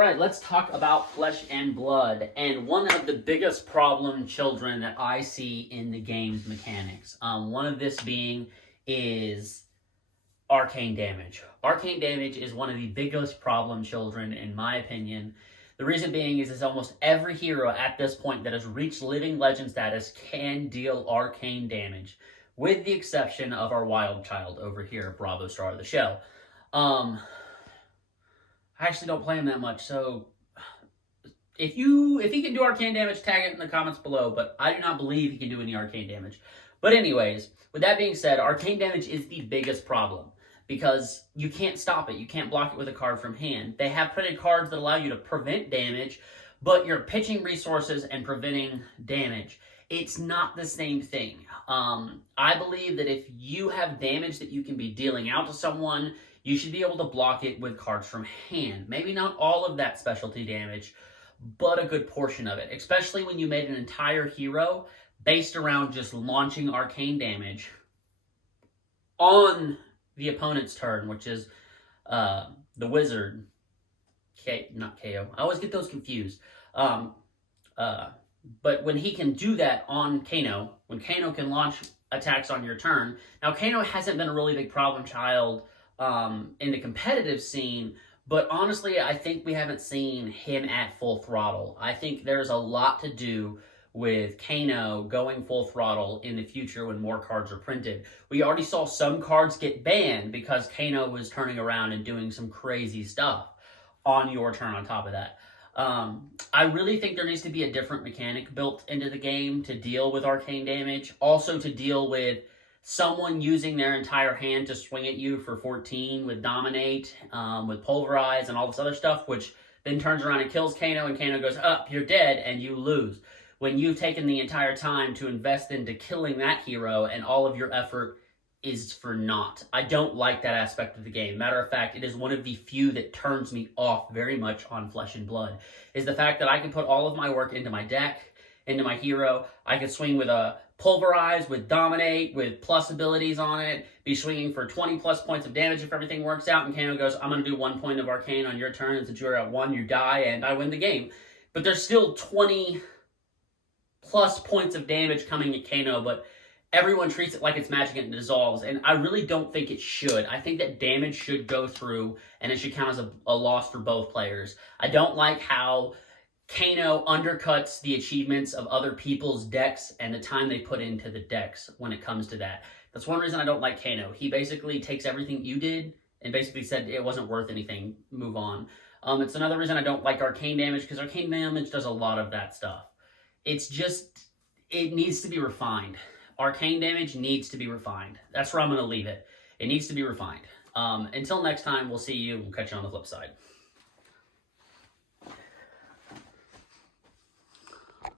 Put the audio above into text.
right, let's talk about Flesh and Blood, and one of the biggest problem children that I see in the game's mechanics. One of this being is arcane damage. Arcane damage is one of the biggest problem children, in my opinion. The reason being is almost every hero at this point that has reached Living Legend status can deal arcane damage, with the exception of our Wild Child over here, Bravo Star of the Show. I actually don't play him that much, so if he can do arcane damage, tag it in the comments below, but I do not believe he can do any arcane damage. But anyways, with that being said, arcane damage is the biggest problem, because you can't stop it. You can't block it with a card from hand. They have printed cards that allow you to prevent damage, but you're pitching resources and preventing damage. It's not the same thing. I believe that if you have damage that you can be dealing out to someone, you should be able to block it with cards from hand. Maybe not all of that specialty damage, but a good portion of it, especially when you made an entire hero based around just launching arcane damage on the opponent's turn, which is the wizard. Not KO. I always get those confused. But when he can do that on Kano, when Kano can launch attacks on your turn. Now, Kano hasn't been a really big problem child in the competitive scene, but honestly, I think we haven't seen him at full throttle. I think there's a lot to do with Kano going full throttle in the future when more cards are printed. We already saw some cards get banned because Kano was turning around and doing some crazy stuff on your turn on top of that. I really think there needs to be a different mechanic built into the game to deal with arcane damage. Also to deal with someone using their entire hand to swing at you for 14 with Dominate, with Pulverize and all this other stuff, which then turns around and kills Kano, and Kano goes, up, you're dead, and you lose. When you've taken the entire time to invest into killing that hero and all of your effort is for naught. I don't like that aspect of the game. Matter of fact, it is one of the few that turns me off very much on Flesh and Blood, is the fact that I can put all of my work into my deck, into my hero. I can swing with a Pulverize, with Dominate, with plus abilities on it, be swinging for 20 plus points of damage if everything works out, and Kano goes, I'm going to do 1 point of Arcane on your turn, and since you're at 1, you die, and I win the game. But there's still 20 plus points of damage coming at Kano, but everyone treats it like it's magic and it dissolves, and I really don't think it should. I think that damage should go through, and it should count as a loss for both players. I don't like how Kano undercuts the achievements of other people's decks and the time they put into the decks when it comes to that. That's one reason I don't like Kano. He basically takes everything you did and basically said it wasn't worth anything, move on. It's another reason I don't like arcane damage, because arcane damage does a lot of that stuff. It's just, it needs to be refined. Arcane damage needs to be refined. That's where I'm going to leave it. It needs to be refined. Until next time, we'll see you. We'll catch you on the flip side.